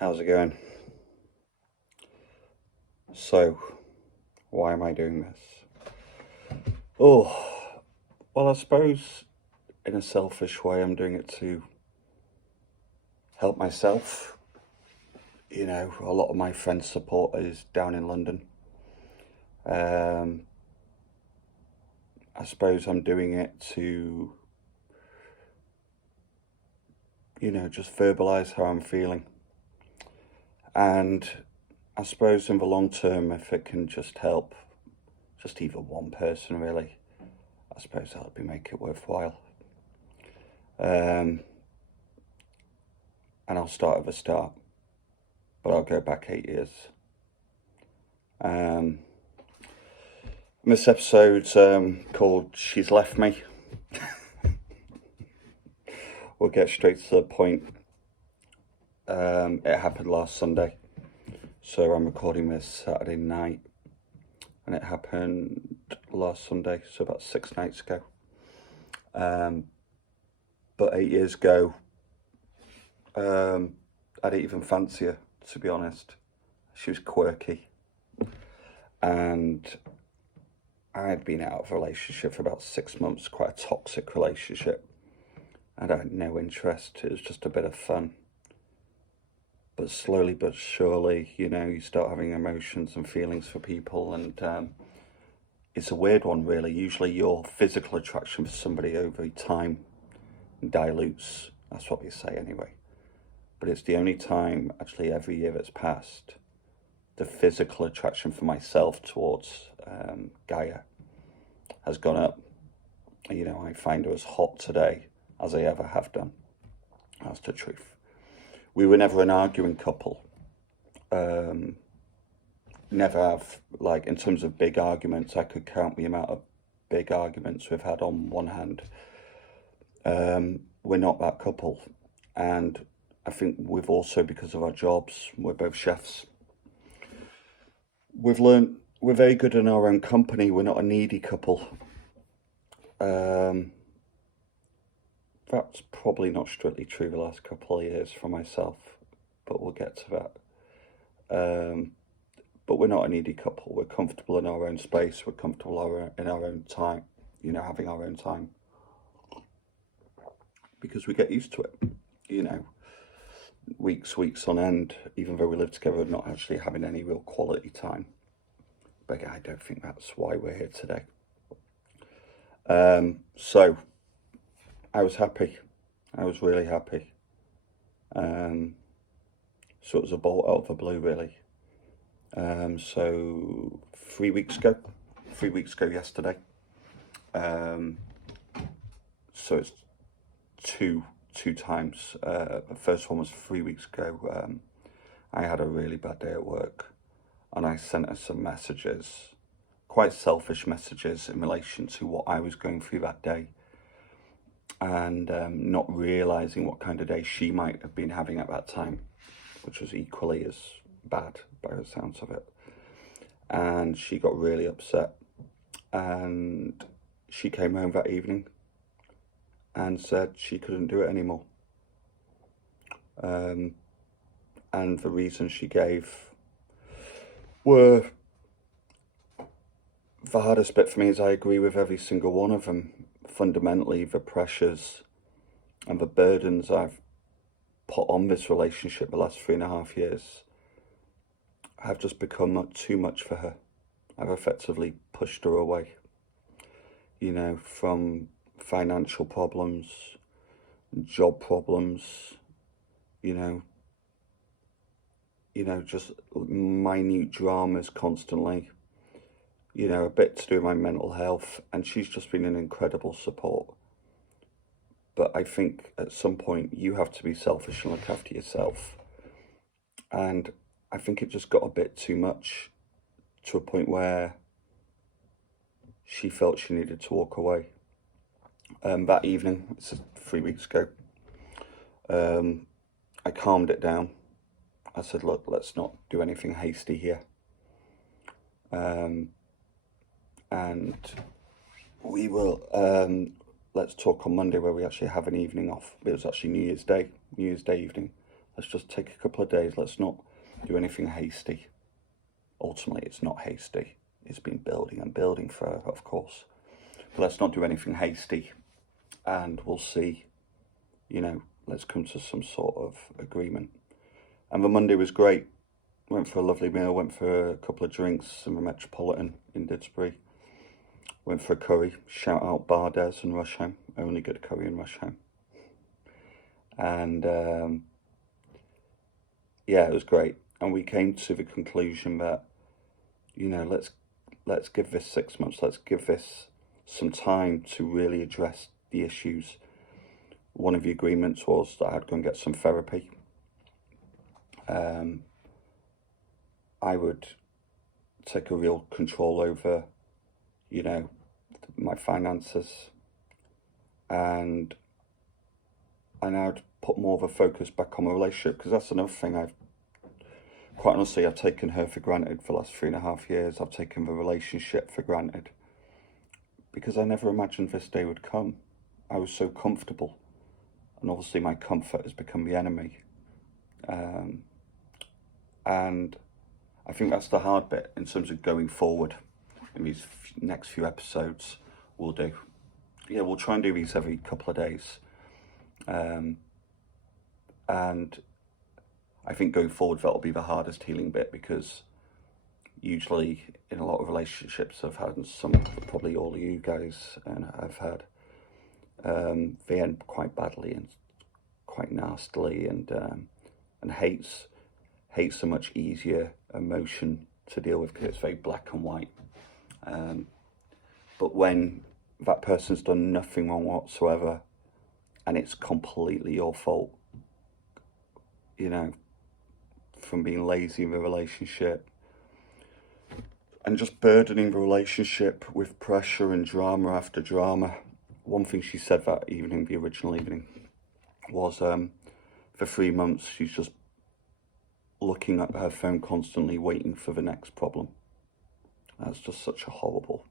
How's it going? So, why am I doing this? Oh, well, I suppose in a selfish way, I'm doing it to help myself. A lot of my friends' support is down in London. Um, I suppose I'm doing it to, just verbalize how I'm feeling. And I suppose in the long term, if it can just help just even one person, really, I suppose that'll make it worthwhile. Um, and I'll start at the start, but I'll go back 8 years. Um, this episode's called She's Left Me. We'll get straight to the point. It happened last Sunday, so I'm recording this Saturday night, and it happened last Sunday, so about 6 nights ago. But 8 years ago, I didn't even fancy her, to be honest. She was quirky, and I had been out of a relationship for about 6 months, quite a toxic relationship, and I had no interest. It was just a bit of fun. But slowly but surely, you start having emotions and feelings for people, and it's a weird one, really. Usually your physical attraction for somebody over time dilutes. That's what we say anyway. But it's the only time, actually, every year that's passed, the physical attraction for myself towards Gaia has gone up. I find her as hot today as I ever have done. That's the truth. We were never an arguing couple. Never have, like, in terms of big arguments, I could count the amount of big arguments we've had on one hand. We're not that couple. And I think we've also, because of our jobs, we're both chefs. We've learned we're very good in our own company. We're not a needy couple. That's probably not strictly true the last couple of years for myself, but we'll get to that. But we're not a needy couple. We're comfortable in our own space. We're comfortable in our own time, having our own time. Because we get used to it, weeks on end, even though we live together, not actually having any real quality time. But I don't think that's why we're here today. So I was happy. I was really happy. So it was a bolt out of the blue, really. So 3 weeks ago yesterday. So it's two times. The first one was 3 weeks ago. I had a really bad day at work, and I sent her some messages, quite selfish messages in relation to what I was going through that day, and not realizing what kind of day she might have been having at that time, which was equally as bad by the sounds of it. And she got really upset, and she came home that evening and said she couldn't do it anymore. And the reasons she gave were, the hardest bit for me is I agree with every single one of them. Fundamentally, the pressures and the burdens I've put on this relationship the last 3.5 years have just become too much for her. I've effectively pushed her away, from financial problems, job problems, just minute dramas constantly, a bit to do with my mental health, and she's just been an incredible support. But I think at some point you have to be selfish and look after yourself. And I think it just got a bit too much, to a point where she felt she needed to walk away. That evening, it's 3 weeks ago, I calmed it down. I said, look, let's not do anything hasty here. And we will, let's talk on Monday, where we actually have an evening off. It was actually New Year's Day evening. let's just take a couple of days. Let's not do anything hasty. Ultimately, it's not hasty. It's been building and building forever, of course. But let's not do anything hasty, and we'll see, let's come to some sort of agreement. And the Monday was great. Went for a lovely meal, went for a couple of drinks in the Metropolitan in Didsbury. Went for a curry. Shout out Bardez and Rusholme. Only good curry in Rusholme. And yeah, it was great. And we came to the conclusion that, let's give this 6 months. Let's give this some time to really address the issues. One of the agreements was that I'd go and get some therapy. I would take a real control over, my finances, and I'd put more of a focus back on my relationship, because that's another thing. Quite honestly, I've taken her for granted for the last 3.5 years. I've taken the relationship for granted, because I never imagined this day would come. I was so comfortable, and obviously my comfort has become the enemy. And I think that's the hard bit in terms of going forward. In these next few episodes, we'll try and do these every couple of days. And I think going forward, that'll be the hardest healing bit, because usually in a lot of relationships I've had, and some, probably all of you guys, and I've had, they end quite badly and quite nastily, and hate's a much easier emotion to deal with, because it's very black and white. But when that person's done nothing wrong whatsoever, and it's completely your fault, from being lazy in the relationship, and just burdening the relationship with pressure and drama after drama. One thing she said that evening, the original evening, was for 3 months she's just looking at her phone constantly, waiting for the next problem. That's just such a horrible,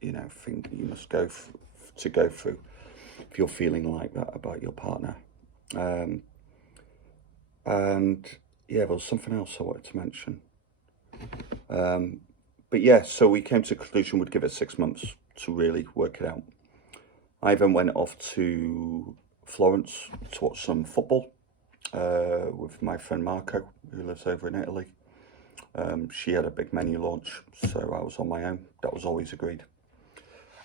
thing that you must go through if you're feeling like that about your partner. And yeah, there was something else I wanted to mention. But yeah, so we came to the conclusion we'd give it 6 months to really work it out. I then went off to Florence to watch some football with my friend Marco, who lives over in Italy. She had a big menu launch, so I was on my own. That was always agreed.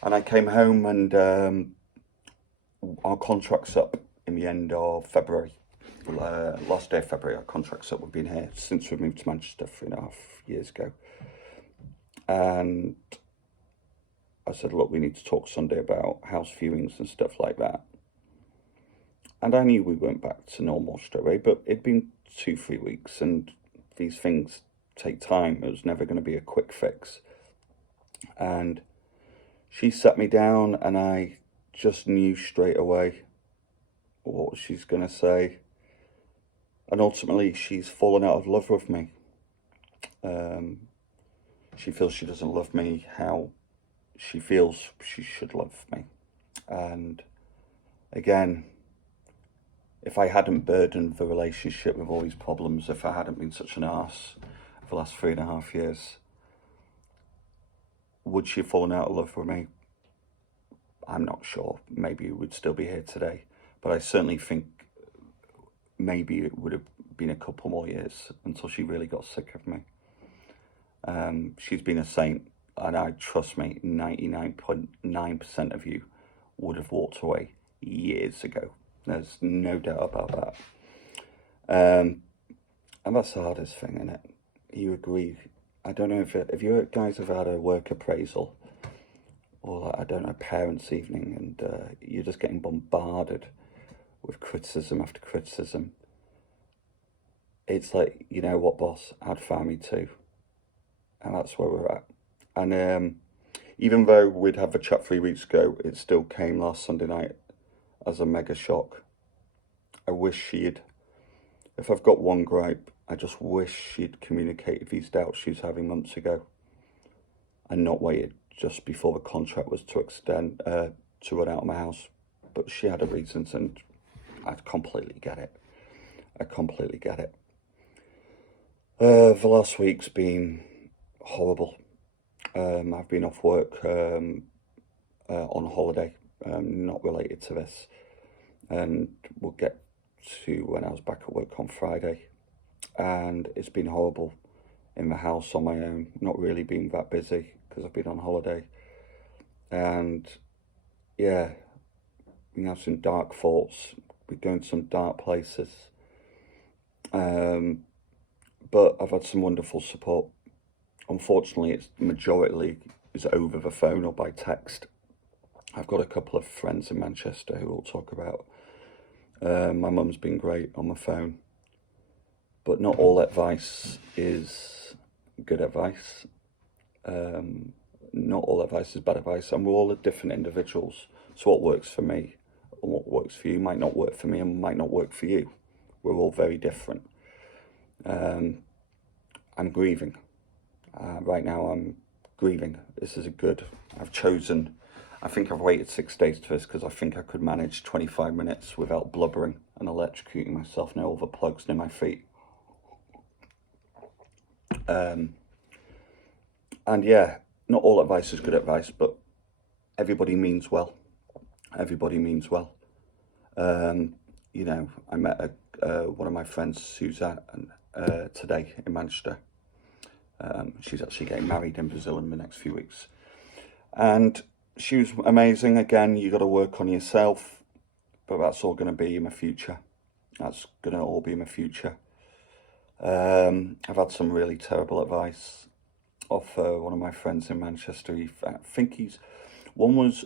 And I came home, and our contract's up in the end of February. Last day of February, our contract's up. We've been here since we moved to Manchester 3.5 years ago. And I said, look, we need to talk Sunday about house viewings and stuff like that. And I knew we weren't back to normal straight away, but it'd been 2-3 weeks, and these things take time. It was never going to be a quick fix. And she sat me down, and I just knew straight away what she's going to say. And ultimately, she's fallen out of love with me. She feels she doesn't love me how she feels she should love me. And again, if I hadn't burdened the relationship with all these problems, if I hadn't been such an arse for the last 3.5 years, would she have fallen out of love with me? I'm not sure. Maybe we would still be here today. But I certainly think maybe it would have been a couple more years until she really got sick of me. She's been a saint, and I trust me, 99.9% of you would have walked away years ago. There's no doubt about that. And that's the hardest thing, isn't it? You agree. I don't know if you guys have had a work appraisal, or like, I don't know, parents' evening, and you're just getting bombarded with criticism after criticism. It's like, you know what, boss, I'd family too. And that's where we're at. And even though we'd had the chat 3 weeks ago, it still came last Sunday night as a mega shock. I wish she'd, if I've got one gripe, I just wish she'd communicated these doubts she was having months ago, and not waited just before the contract was to extend, to run out of my house. But she had her reasons, and I completely get it. I completely get it. The last week's been horrible. I've been off work on holiday, not related to this, and we'll get to when I was back at work on Friday, and it's been horrible in the house on my own, not really being that busy because I've been on holiday, and yeah, we have some dark thoughts, we're going to some dark places, but I've had some wonderful support. Unfortunately, it's majority is over the phone or by text. I've got a couple of friends in Manchester who will talk about. My mum's been great on the phone, but not all advice is good advice. Not all advice is bad advice, and we're all different individuals. So what works for me and what works for you might not work for me and might not work for you. We're all very different. I'm grieving. Right now I'm grieving. This is I think I've waited 6 days to this because I think I could manage 25 minutes without blubbering and electrocuting myself, no other plugs near my feet. And yeah, not all advice is good advice, but everybody means well. Everybody means well. You know, I met one of my friends, Suzanne, today in Manchester. She's actually getting married in Brazil in the next few weeks. And she was amazing. Again, you got to work on yourself, but that's all going to be in the future. That's going to all be in the future. I've had some really terrible advice off one of my friends in Manchester. One was,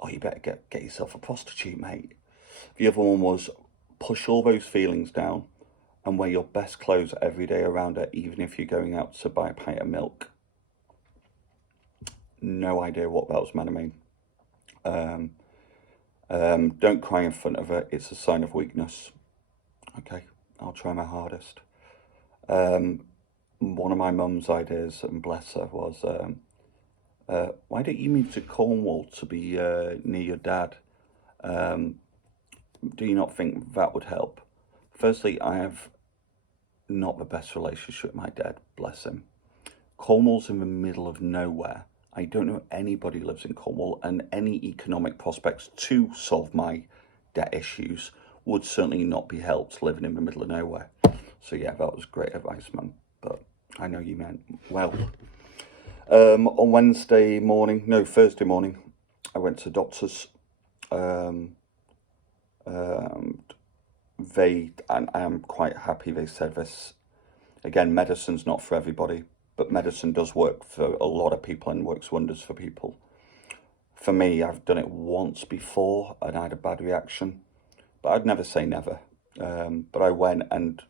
oh, you better get yourself a prostitute, mate. The other one was, push all those feelings down and wear your best clothes every day around her, even if you're going out to buy a pint of milk. No idea what that was meant to mean. Don't cry in front of her. It's a sign of weakness. Okay, I'll try my hardest. One of my mum's ideas, and bless her, was, why don't you move to Cornwall to be near your dad? Do you not think that would help? Firstly, I have not the best relationship with my dad, bless him. Cornwall's in the middle of nowhere. I don't know anybody who lives in Cornwall, and any economic prospects to solve my debt issues would certainly not be helped living in the middle of nowhere. So yeah, that was great advice, Mum, but I know you meant well. On Thursday morning, I went to doctors. And I am quite happy they said this. Again, medicine's not for everybody, but medicine does work for a lot of people and works wonders for people. For me, I've done it once before and I had a bad reaction, but I'd never say never. But I went and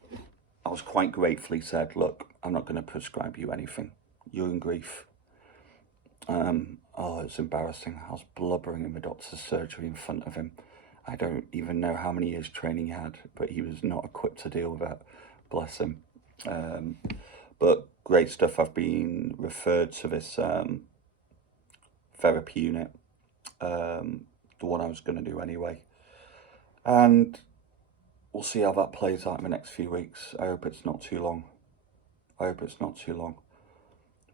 I was quite gratefully said, look, I'm not going to prescribe you anything. You're in grief. Oh, it's embarrassing. I was blubbering in the doctor's surgery in front of him. I don't even know how many years training he had, but he was not equipped to deal with that. Bless him. But great stuff. I've been referred to this therapy unit, the one I was going to do anyway. And we'll see how that plays out in the next few weeks. I hope it's not too long.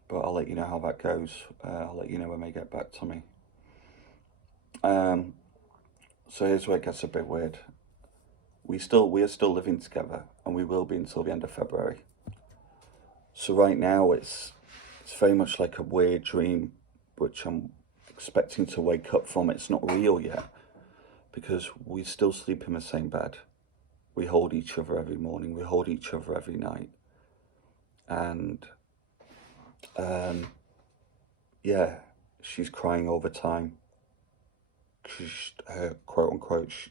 But I'll let you know how that goes. I'll let you know when they get back to me. So here's where it gets a bit weird. We are still living together, and we will be until the end of February. So right now it's very much like a weird dream, which I'm expecting to wake up from. It's not real yet, because we still sleep in the same bed. We hold each other every morning. We hold each other every night. And yeah, she's crying all the time. Her quote unquote,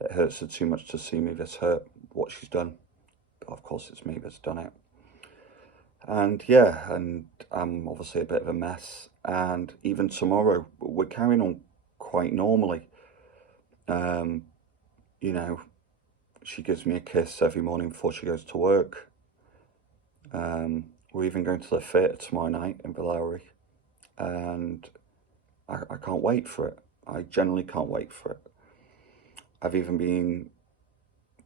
it hurts her too much to see me this hurt, what she's done. But of course it's me that's done it. And yeah, and I'm obviously a bit of a mess. And even tomorrow, we're carrying on quite normally. You know, she gives me a kiss every morning before she goes to work. We're even going to the theatre tomorrow night in the Lowry. And I can't wait for it. I generally can't wait for it. I've even been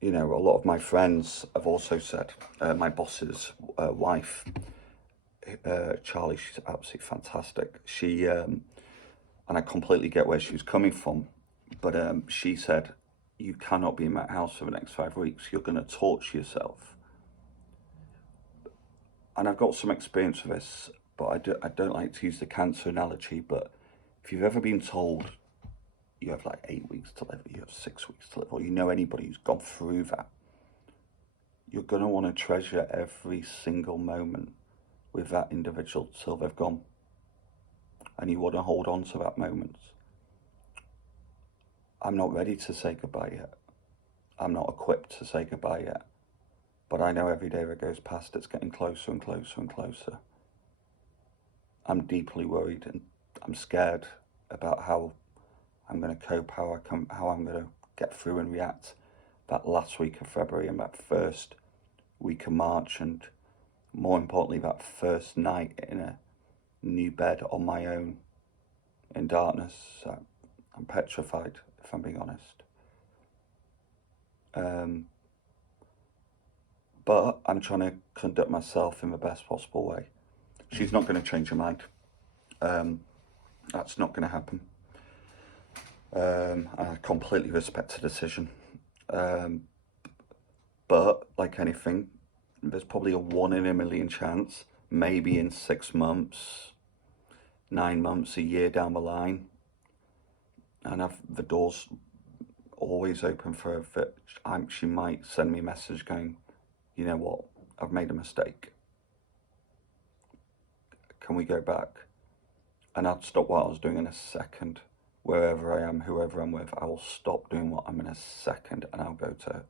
you know, a lot of my friends have also said, my boss's wife, Charlie, she's absolutely fantastic. She, and I completely get where she was coming from, but she said, you cannot be in that house for the next 5 weeks. You're going to torture yourself. And I've got some experience with this, but I don't like to use the cancer analogy, but if you've ever been told you have like 8 weeks to live, or you have 6 weeks to live, or you know anybody who's gone through that, you're going to want to treasure every single moment with that individual till they've gone. And you want to hold on to that moment. I'm not ready to say goodbye yet. I'm not equipped to say goodbye yet. But I know every day that goes past, it's getting closer and closer and closer. I'm deeply worried and I'm scared about how I'm going to cope, how I'm going to get through and react that last week of February and that first week of March, and more importantly, that first night in a new bed on my own in darkness. I'm petrified, if I'm being honest. But I'm trying to conduct myself in the best possible way. She's not going to change her mind. That's not going to happen. I completely respect her decision. But like anything, there's probably a 1 in a million chance, maybe in 6 months, 9 months, a year down the line, and the door's always open for her, that she might send me a message going, you know what, I've made a mistake. Can we go back? And I'd stop what I was doing in a second. Wherever I am, whoever I'm with, I will stop doing what I'm in a second and I'll go to her.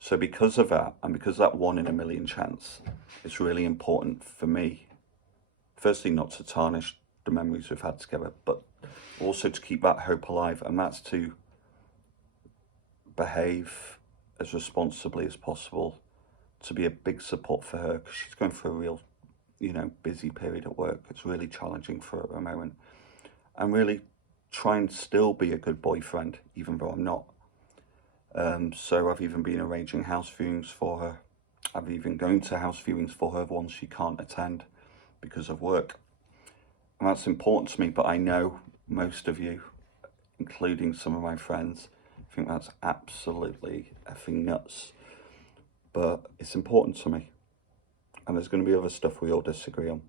So because of that, and because that 1 in a million chance, it's really important for me, firstly, not to tarnish the memories we've had together, but also to keep that hope alive, and that's to behave as responsibly as possible, to be a big support for her, because she's going through a real, you know, busy period at work. It's really challenging for her at the moment. And really try and still be a good boyfriend, even though I'm not. So I've even been arranging house viewings for her. I've even going to house viewings for her, ones she can't attend because of work. And that's important to me, but I know most of you, including some of my friends, think that's absolutely effing nuts. But it's important to me. And there's going to be other stuff we all disagree on.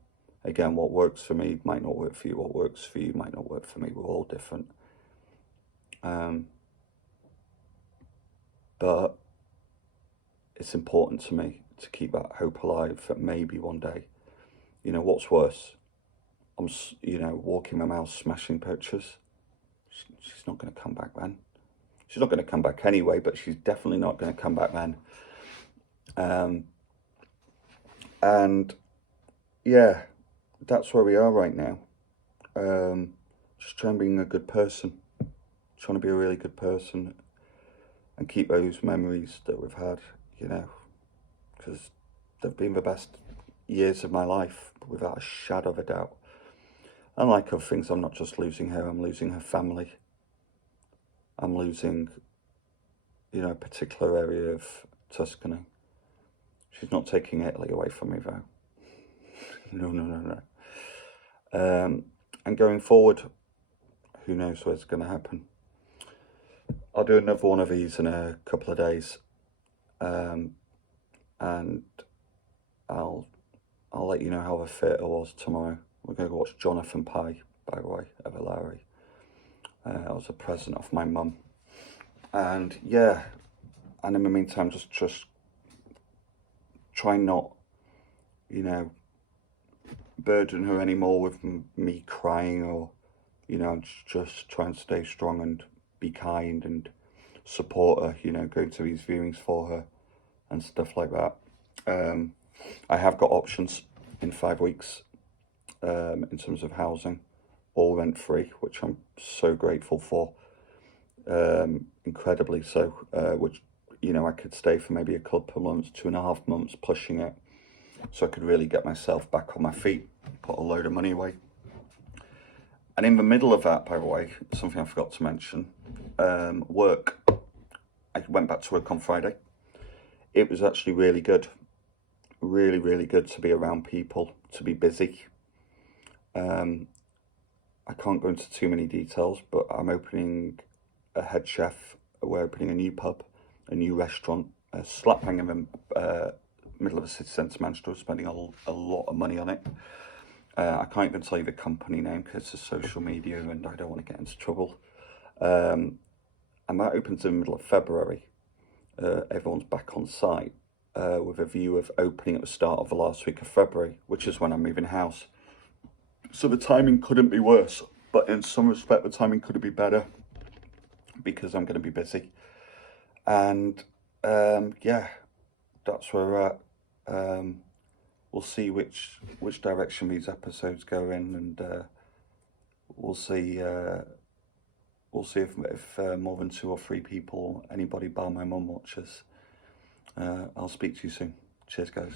Again, what works for me might not work for you. What works for you might not work for me. We're all different. But it's important to me to keep that hope alive that maybe one day, you know, what's worse? I'm, you know, walking my mouth, smashing pictures. She's not going to come back then. She's not going to come back anyway, but she's definitely not going to come back then. And yeah, that's where we are right now. Just trying to be a good person, trying to be a really good person and keep those memories that we've had, you know, because they've been the best years of my life, without a shadow of a doubt. Unlike other things, I'm not just losing her, I'm losing her family. I'm losing, you know, a particular area of Tuscany. She's not taking Italy away from me, though. No. And going forward, who knows what's going to happen. I'll do another one of these in a couple of days, and I'll let you know how the theatre was tomorrow. We're going to watch Jonathan Pie, by the way, of Larry. It was a present off my mum. And yeah, and in the meantime, just try not, you know, burden her anymore with me crying, or, you know, just try and stay strong and be kind and support her, you know, go to these viewings for her and stuff like that. I have got options in 5 weeks in terms of housing, all rent free, which I'm so grateful for, incredibly so, which, you know, I could stay for maybe a couple of months, 2.5 months, pushing it, so I could really get myself back on my feet, put a load of money away. And in the middle of that, by the way, something I forgot to mention, work. I went back to work on Friday. It was actually really good. Really, really good to be around people, to be busy. I can't go into too many details, but I'm opening a head chef. We're opening a new pub, a new restaurant, slap bang in the middle of the city centre, Manchester. Spending a lot of money on it. I can't even tell you the company name because it's social media and I don't want to get into trouble. And that opens in the middle of February. Everyone's back on site with a view of opening at the start of the last week of February, which is when I'm moving house. So the timing couldn't be worse, but in some respect the timing could be better because I'm going to be busy. And yeah, that's where we're at. We'll see which direction these episodes go in, and we'll see if more than 2 or 3 people, anybody bar my mum watches. I'll speak to you soon. Cheers, guys.